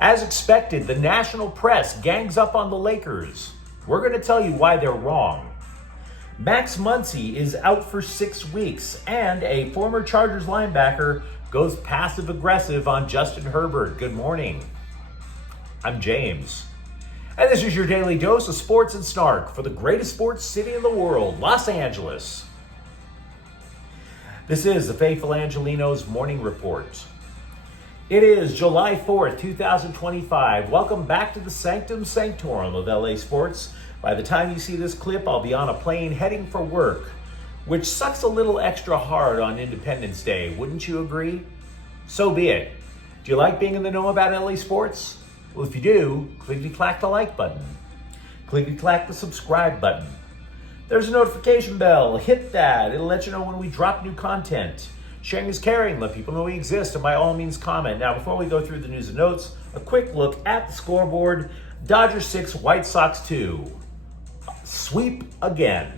As expected, the national press gangs up on the Lakers. We're going to tell you why they're wrong. Max Muncy is out for 6 weeks, and a former Chargers linebacker goes passive-aggressive on Justin Herbert. Good morning. I'm James. And this is your daily dose of sports and snark for the greatest sports city in the world, Los Angeles. This is the Faithful Angelenos Morning Report. It is July 4th, 2025. Welcome back to the Sanctum Sanctorum of LA Sports. By the time you see this clip, I'll be on a plane heading for work, which sucks a little extra hard on Independence Day. Wouldn't you agree? So be it. Do you like being in the know about LA sports? Well, if you do, clickety-clack the like button. Clickety-clack the subscribe button. There's a notification bell. Hit that. It'll let you know when we drop new content. Sharing is caring. Let people know we exist, and by all means, comment. Now, before we go through the news and notes, a quick look at the scoreboard. Dodgers 6, White Sox 2. Sweep again.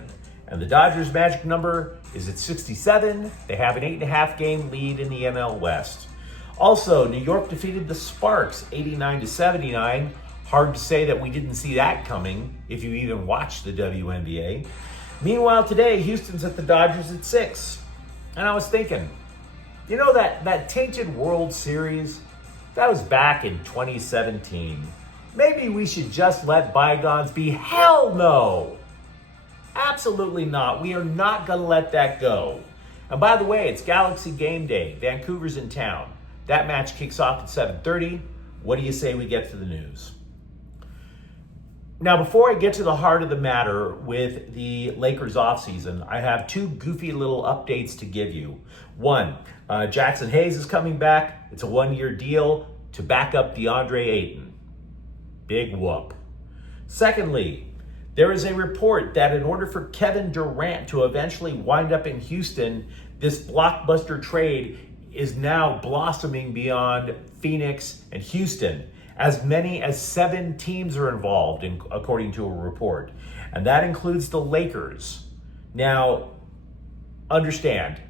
And the Dodgers' magic number is at 67. They have an 8.5 game lead in the NL West. Also, New York defeated the Sparks 89-79. Hard to say that we didn't see that coming if you even watched the WNBA. Meanwhile, today, Houston's at the Dodgers at 6. And I was thinking, you know that tainted World Series? That was back in 2017. Maybe we should just let bygones be. Hell no! Absolutely not. We are not going to let that go. And by the way, it's Galaxy Game Day. Vancouver's in town. That match kicks off at 7:30. What do you say we get to the news? Now, before I get to the heart of the matter with the Lakers offseason, I have two goofy little updates to give you. One, Jackson Hayes is coming back. It's a 1-year deal to back up DeAndre Ayton. Big whoop. Secondly, there is a report that in order for Kevin Durant to eventually wind up in Houston, this blockbuster trade is now blossoming beyond Phoenix and Houston. As many as 7 teams are involved, according to a report. And that includes the Lakers. Now, understand,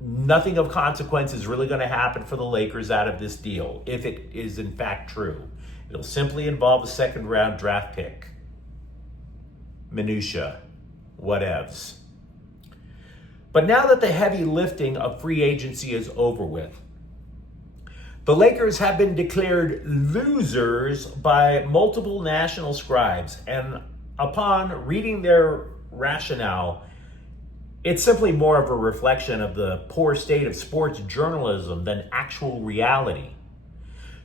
nothing of consequence is really going to happen for the Lakers out of this deal, if it is in fact true. It'll simply involve a second-round draft pick. Minutia. Whatevs. But now that the heavy lifting of free agency is over with, the Lakers have been declared losers by multiple national scribes, and upon reading their rationale, it's simply more of a reflection of the poor state of sports journalism than actual reality.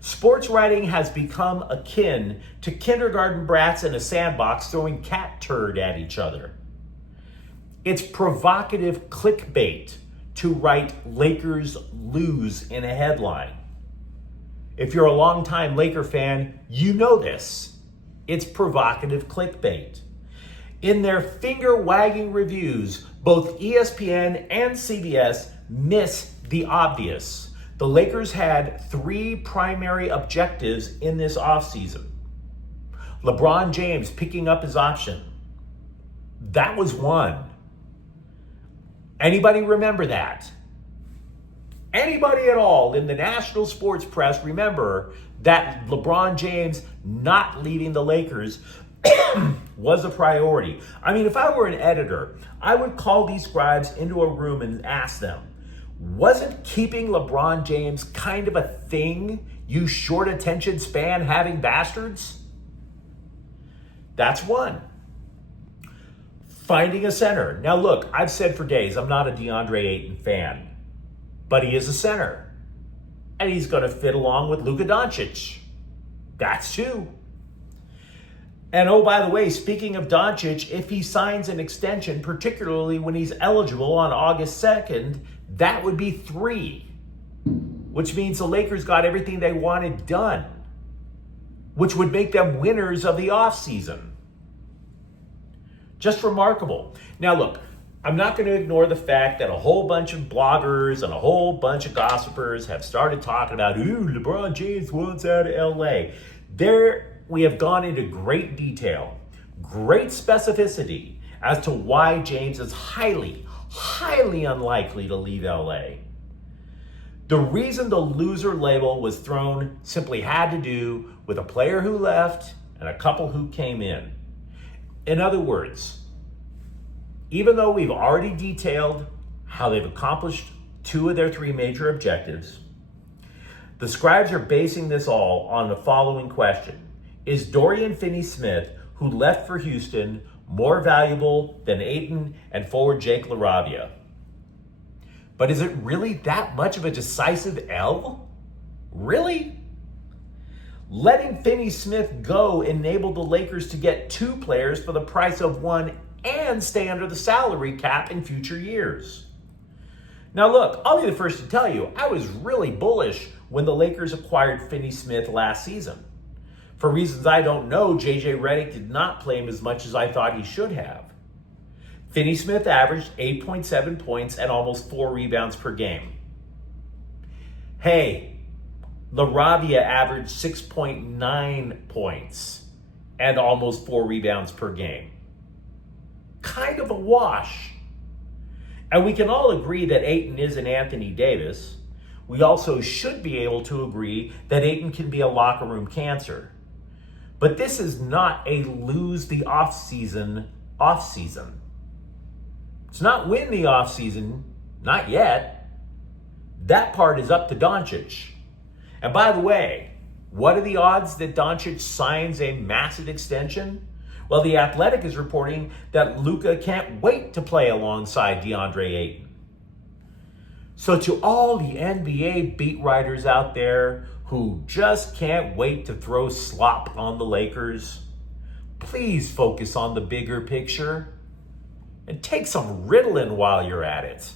Sports writing has become akin to kindergarten brats in a sandbox throwing cat turd at each other. It's provocative clickbait to write Lakers lose in a headline. If you're a longtime Laker fan, you know this. It's provocative clickbait. In their finger-wagging reviews, both ESPN and CBS miss the obvious. The Lakers had 3 primary objectives in this offseason. LeBron James picking up his option. That was one. Anybody remember that? Anybody at all in the national sports press remember that LeBron James not leaving the Lakers was a priority? I mean, if I were an editor, I would call these scribes into a room and ask them, wasn't keeping LeBron James kind of a thing, you short attention span having bastards? That's one. Finding a center. Now look, I've said for days, I'm not a DeAndre Ayton fan. But he is a center. And he's going to fit along with Luka Doncic. That's two. And oh, by the way, speaking of Doncic, if he signs an extension, particularly when he's eligible on August 2nd, that would be 3. Which means the Lakers got everything they wanted done. Which would make them winners of the offseason. Just remarkable. Now look, I'm not going to ignore the fact that a whole bunch of bloggers and a whole bunch of gossipers have started talking about, ooh, LeBron James wants out of LA. There, we have gone into great detail, great specificity as to why James is highly unlikely to leave LA. The reason the loser label was thrown simply had to do with a player who left and a couple who came in. In other words, even though we've already detailed how they've accomplished 2 of their 3 major objectives, the Scribes are basing this all on the following question. Is Dorian Finney-Smith, who left for Houston, more valuable than Ayton and forward Jake LaRavia? But is it really that much of a decisive L? Really? Letting Finney-Smith go enabled the Lakers to get 2 players for the price of 1 and stay under the salary cap in future years. Now look, I'll be the first to tell you, I was really bullish when the Lakers acquired Finney-Smith last season. For reasons I don't know, JJ Redick did not play him as much as I thought he should have. Finney-Smith averaged 8.7 points and almost 4 rebounds per game. Hey, LaRavia averaged 6.9 points and almost 4 rebounds per game. Kind of a wash. And we can all agree that Ayton isn't Anthony Davis. We also should be able to agree that Ayton can be a locker room cancer. But this is not a lose the offseason. It's not win the offseason, not yet. That part is up to Doncic. And by the way, what are the odds that Doncic signs a massive extension? Well, The Athletic is reporting that Luka can't wait to play alongside DeAndre Ayton. So to all the NBA beat writers out there who just can't wait to throw slop on the Lakers, please focus on the bigger picture and take some Ritalin while you're at it.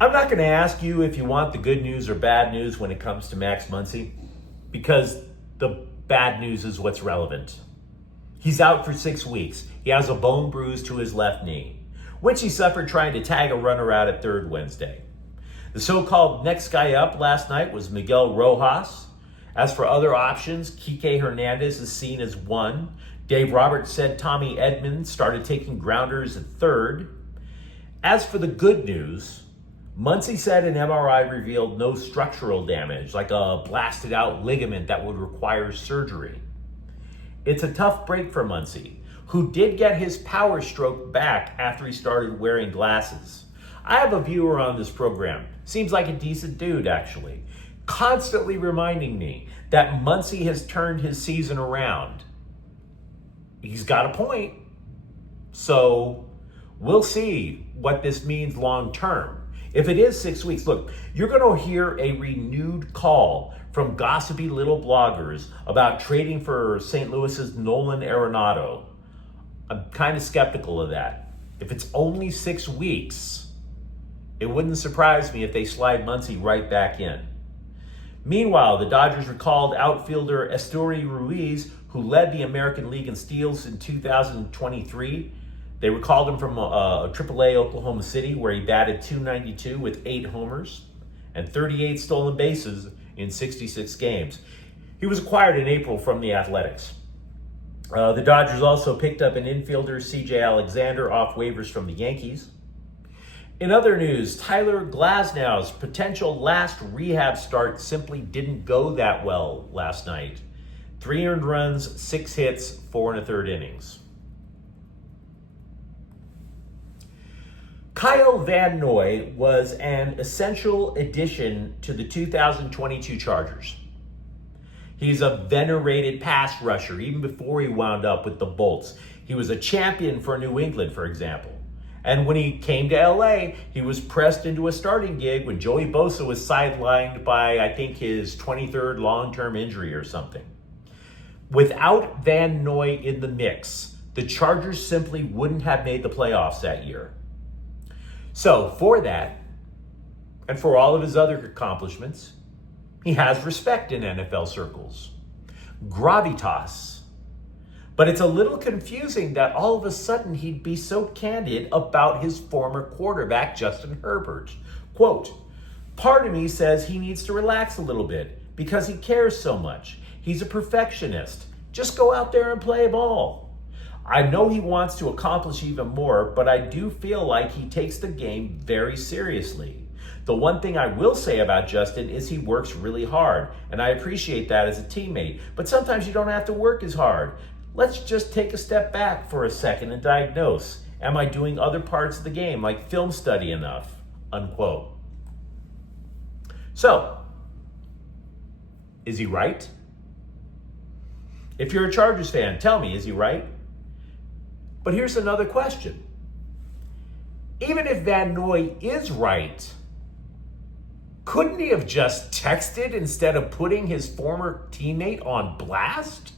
I'm not going to ask you if you want the good news or bad news when it comes to Max Muncy, because the bad news is what's relevant. He's out for 6 weeks. He has a bone bruise to his left knee, which he suffered trying to tag a runner out at third Wednesday. The so-called next guy up last night was Miguel Rojas. As for other options, Kike Hernandez is seen as one. Dave Roberts said Tommy Edmonds started taking grounders at third. As for the good news, Muncy said an MRI revealed no structural damage, like a blasted out ligament that would require surgery. It's a tough break for Muncy, who did get his power stroke back after he started wearing glasses. I have a viewer on this program, seems like a decent dude actually, constantly reminding me that Muncy has turned his season around. He's got a point. So we'll see what this means long term. If it is 6 weeks, look, you're going to hear a renewed call from gossipy little bloggers about trading for St. Louis's Nolan Arenado. I'm kind of skeptical of that. If it's only 6 weeks, it wouldn't surprise me if they slide Muncy right back in. Meanwhile, the Dodgers recalled outfielder Esteury Ruiz, who led the American League in steals in 2023. They recalled him from AAA Oklahoma City, where he batted .292 with 8 homers and 38 stolen bases in 66 games. He was acquired in April from the Athletics. The Dodgers also picked up an infielder, C.J. Alexander, off waivers from the Yankees. In other news, Tyler Glasnow's potential last rehab start simply didn't go that well last night. 3 earned runs, 6 hits, 4 1/3 innings. Kyle Van Noy was an essential addition to the 2022 Chargers. He's a venerated pass rusher even before he wound up with the Bolts. He was a champion for New England, for example. And when he came to LA, he was pressed into a starting gig when Joey Bosa was sidelined by, I think, his 23rd long-term injury or something. Without Van Noy in the mix, the Chargers simply wouldn't have made the playoffs that year. So for that, and for all of his other accomplishments, he has respect in NFL circles. Gravitas. But it's a little confusing that all of a sudden he'd be so candid about his former quarterback, Justin Herbert. Quote, "Part of me says he needs to relax a little bit because he cares so much. He's a perfectionist. Just go out there and play ball. I know he wants to accomplish even more, but I do feel like he takes the game very seriously. The one thing I will say about Justin is he works really hard, and I appreciate that as a teammate. But sometimes you don't have to work as hard. Let's just take a step back for a second and diagnose. Am I doing other parts of the game, like film study, enough? Unquote. So, is he right? If you're a Chargers fan, tell me, is he right? But here's another question. Even if Van Noy is right, couldn't he have just texted instead of putting his former teammate on blast?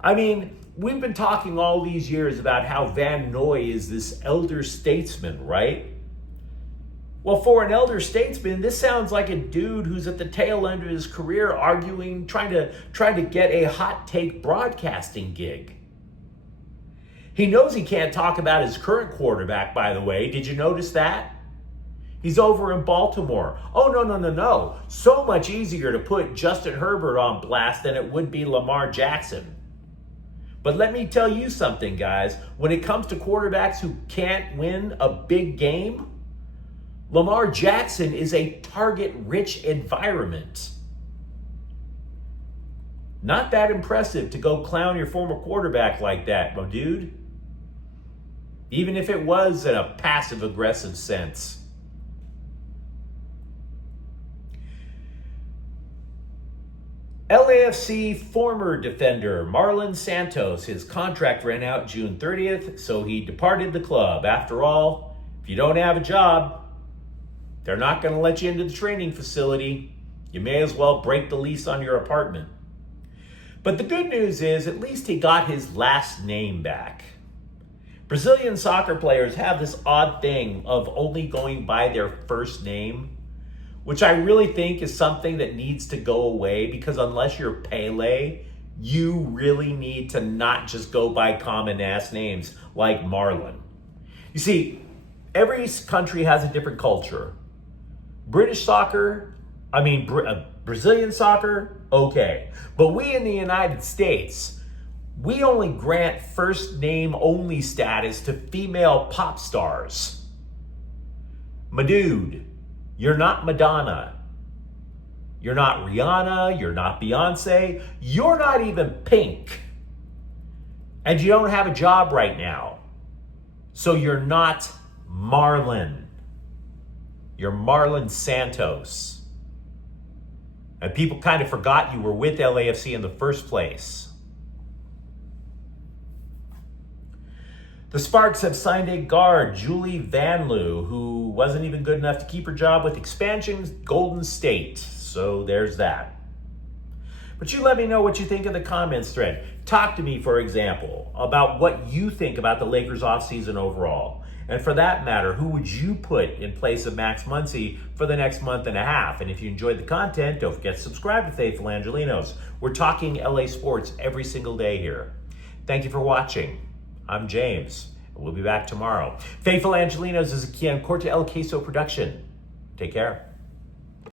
I mean, we've been talking all these years about how Van Noy is this elder statesman, right? Well, for an elder statesman, this sounds like a dude who's at the tail end of his career arguing, trying to get a hot take broadcasting gig. He knows he can't talk about his current quarterback, by the way. Did you notice that? He's over in Baltimore. Oh, no. So much easier to put Justin Herbert on blast than it would be Lamar Jackson. But let me tell you something, guys. When it comes to quarterbacks who can't win a big game, Lamar Jackson is a target-rich environment. Not that impressive to go clown your former quarterback like that, my dude. Even if it was in a passive-aggressive sense. LAFC former defender Marlon Santos, his contract ran out June 30th, so he departed the club. After all, if you don't have a job, they're not going to let you into the training facility. You may as well break the lease on your apartment. But the good news is, at least he got his last name back. Brazilian soccer players have this odd thing of only going by their first name, which I really think is something that needs to go away, because unless you're Pele, you really need to not just go by common ass names like Marlon. You see, every country has a different culture. Brazilian soccer, okay. But we in the United States, we only grant first name only status to female pop stars. My dude, you're not Madonna. You're not Rihanna. You're not Beyonce. You're not even Pink. And you don't have a job right now. So you're not Marlon. You're Marlon Santos. And people kind of forgot you were with LAFC in the first place. The Sparks have signed a guard, Julie Vanloo, who wasn't even good enough to keep her job with expansion's Golden State. So there's that. But you let me know what you think in the comments thread. Talk to me, for example, about what you think about the Lakers offseason overall. And for that matter, who would you put in place of Max Muncy for the next month and a half? And if you enjoyed the content, don't forget to subscribe to Faithful Angelenos. We're talking LA sports every single day here. Thank you for watching. I'm James. We'll be back tomorrow. Faithful Angelenos is a Kian Corte El Queso production. Take care.